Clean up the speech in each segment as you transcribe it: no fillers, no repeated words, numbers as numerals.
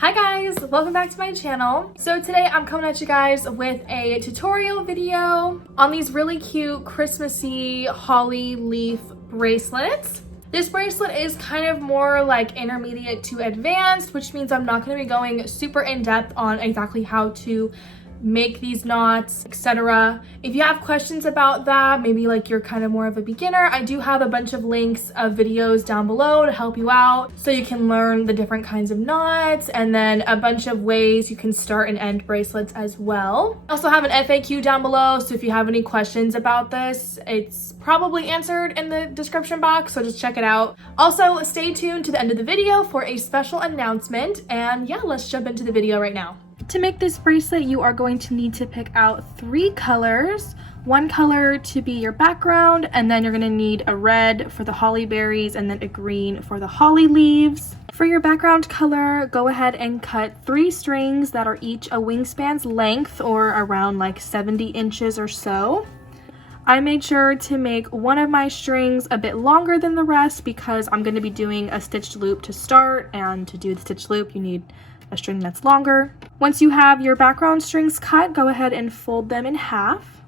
Hi guys, welcome back to my channel. So today I'm coming at you guys with a tutorial video on these really cute Christmassy holly leaf bracelets. This bracelet is kind of more like intermediate to advanced, which means I'm not going to be going super in depth on exactly how to make these knots, etc. If you have questions about that, maybe like you're kind of more of a beginner, I do have a bunch of links of videos down below to help you out so you can learn the different kinds of knots and then a bunch of ways you can start and end bracelets as well. I also have an FAQ down below, so if you have any questions about this, it's probably answered in the description box, so just check it out. Also, stay tuned to the end of the video for a special announcement, and yeah, let's jump into the video right now. To make this bracelet, you are going to need to pick out 3 colors. One color to be your background, and then you're going to need a red for the holly berries and then a green for the holly leaves. For your background color, go ahead and cut 3 strings that are each a wingspan's length, or around like 70 inches or so. I made sure to make one of my strings a bit longer than the rest because I'm going to be doing a stitched loop to start, and to do the stitched loop you need a string that's longer. Once you have your background strings cut, go ahead and fold them in half.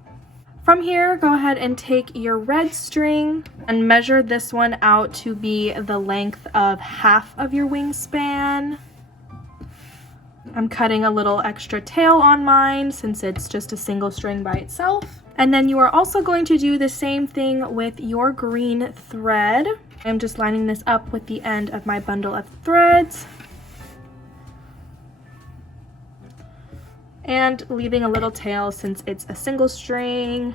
From here, go ahead and take your red string and measure this one out to be the length of half of your wingspan. I'm cutting a little extra tail on mine since it's just a single string by itself. And then you are also going to do the same thing with your green thread. I'm just lining this up with the end of my bundle of threads and leaving a little tail since it's a single string.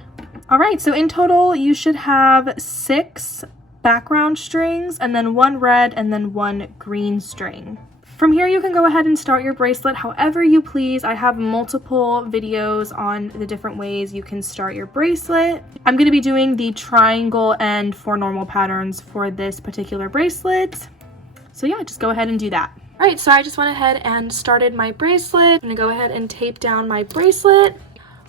All right, so in total you should have 6 background strings and then 1 red and then 1 green string. From here you can go ahead and start your bracelet however you please. I have multiple videos on the different ways you can start your bracelet. I'm going to be doing the triangle and 4 normal patterns for this particular bracelet. So yeah, just go ahead and do that. Alright, so I just went ahead and started my bracelet. I'm going to go ahead and tape down my bracelet.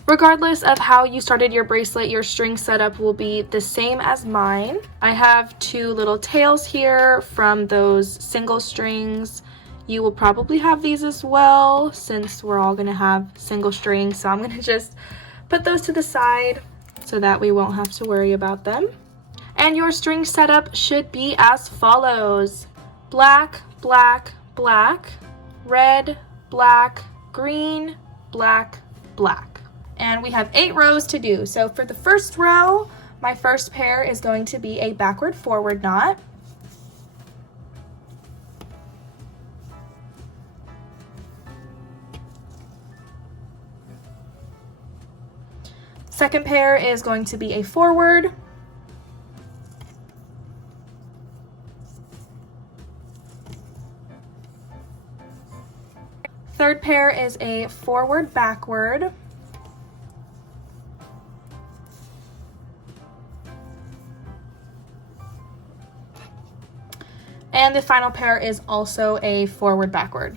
Regardless of how you started your bracelet, your string setup will be the same as mine. I have 2 little tails here from those single strings. You will probably have these as well since we're all going to have single strings. So I'm going to just put those to the side so that we won't have to worry about them. And your string setup should be as follows: black, black, black, red, black, green, black, black. And we have 8 rows to do. So for the first row, my first pair is going to be a backward forward knot. Second pair is going to be a forward. Third pair is a forward backward. And the final pair is also a forward backward.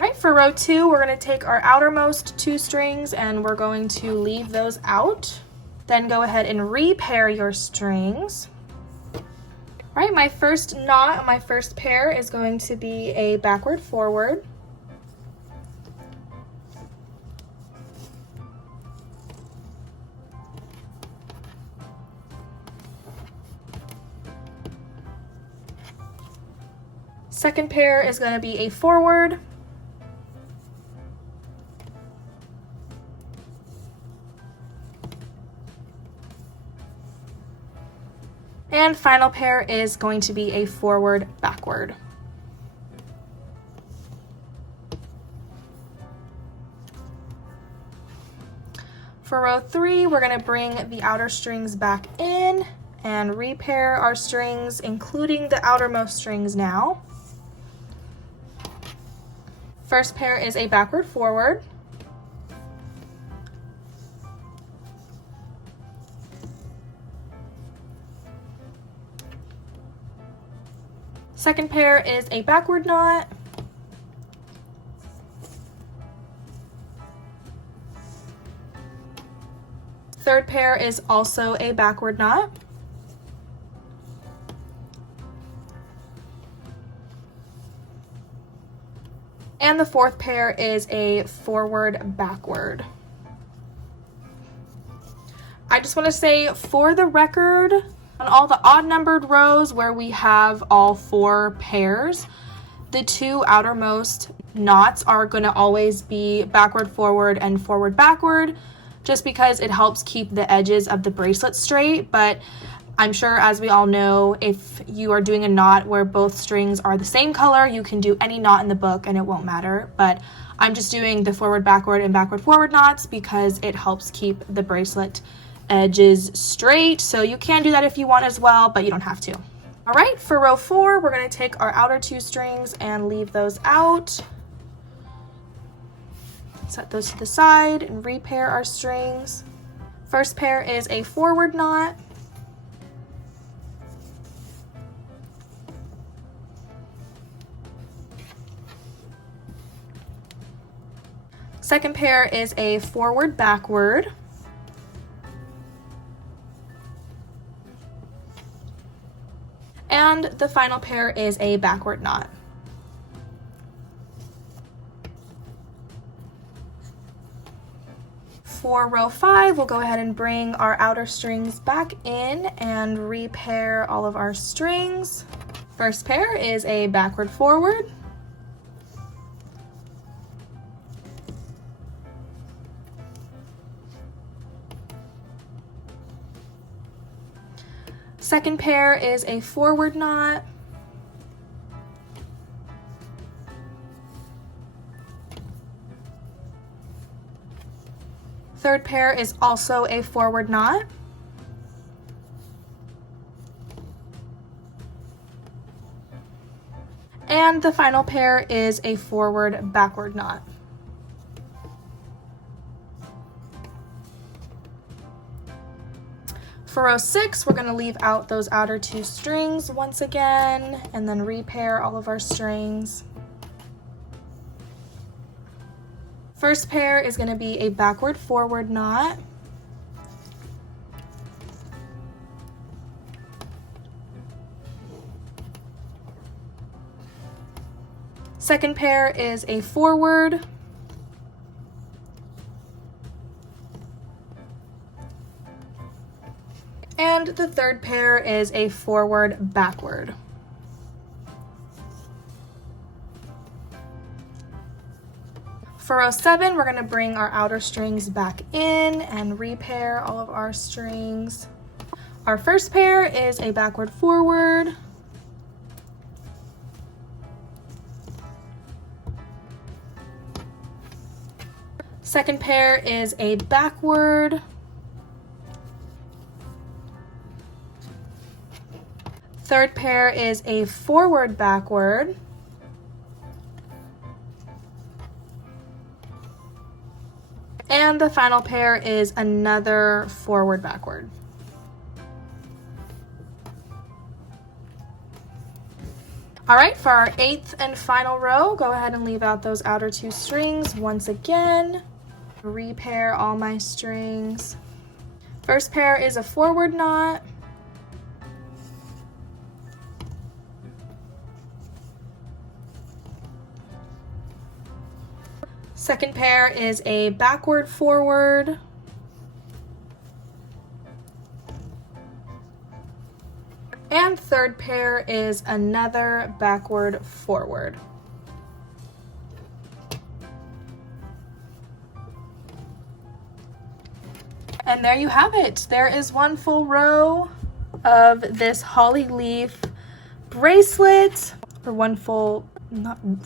Alright, for row 2, we're going to take our outermost 2 strings and we're going to leave those out. Then go ahead and repair your strings. Alright, my first knot on my first pair is going to be a backward forward. Second pair is going to be a forward. And final pair is going to be a forward backward. For row 3, we're going to bring the outer strings back in and repair our strings, including the outermost strings now. First pair is a backward forward. Second pair is a backward knot. Third pair is also a backward knot. And the fourth pair is a forward backward. I just want to say, for the record, on all the odd numbered rows where we have all 4 pairs, the 2 outermost knots are going to always be backward forward and forward backward, just because it helps keep the edges of the bracelet straight. But I'm sure, as we all know, if you are doing a knot where both strings are the same color, you can do any knot in the book and it won't matter. But I'm just doing the forward backward and backward forward knots because it helps keep the bracelet edges straight. So you can do that if you want as well, but you don't have to. All right, for row 4, we're going to take our outer 2 strings and leave those out. Set those to the side and repair our strings. First pair is a forward knot. Second pair is a forward backward. And the final pair is a backward knot. For row 5, we'll go ahead and bring our outer strings back in and repair all of our strings. First pair is a backward forward. Second pair is a forward knot. Third pair is also a forward knot. And the final pair is a forward backward knot. For row 6, we're going to leave out those outer 2 strings once again and then repair all of our strings. First pair is going to be a backward forward knot. Second pair is a forward. And the third pair is a forward backward. For row 7, we're going to bring our outer strings back in and repair all of our strings. Our first pair is a backward forward. Second pair is a backward. Third pair is a forward backward. And the final pair is another forward backward. All right, for our 8th and final row, go ahead and leave out those outer 2 strings once again. Repair all my strings. First pair is a forward knot. Second pair is a backward forward. And third pair is another backward forward. And there you have it. There is one full row of this holly leaf bracelet, or one full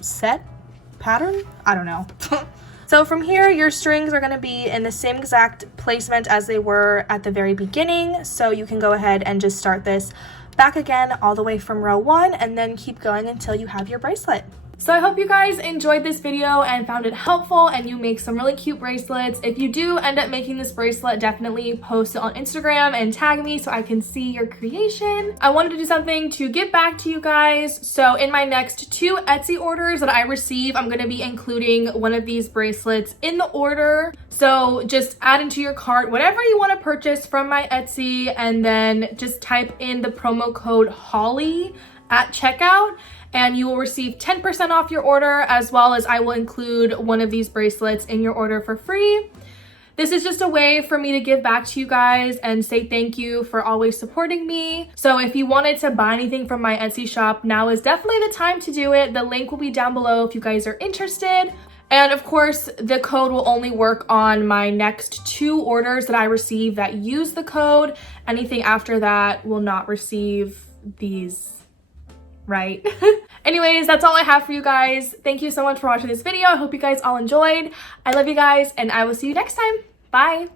set pattern. I don't know. So from here, your strings are going to be in the same exact placement as they were at the very beginning. So you can go ahead and just start this back again all the way from row 1 and then keep going until you have your bracelet. So I hope you guys enjoyed this video and found it helpful and you make some really cute bracelets. If you do end up making this bracelet, definitely post it on Instagram and tag me so I can see your creation. I wanted to do something to give back to you guys. So in my next 2 Etsy orders that I receive, I'm going to be including one of these bracelets in the order. So just add into your cart whatever you want to purchase from my Etsy and then just type in the promo code HOLLY at checkout, and you will receive 10% off your order, as well as I will include one of these bracelets in your order for free. This is just a way for me to give back to you guys and say thank you for always supporting me. So if you wanted to buy anything from my Etsy shop, now is definitely the time to do it. The link will be down below if you guys are interested. And of course, the code will only work on my next 2 orders that I receive that use the code. Anything after that will not receive these, right? Anyways, that's all I have for you guys. Thank you so much for watching this video. I hope you guys all enjoyed. I love you guys, and I will see you next time. Bye.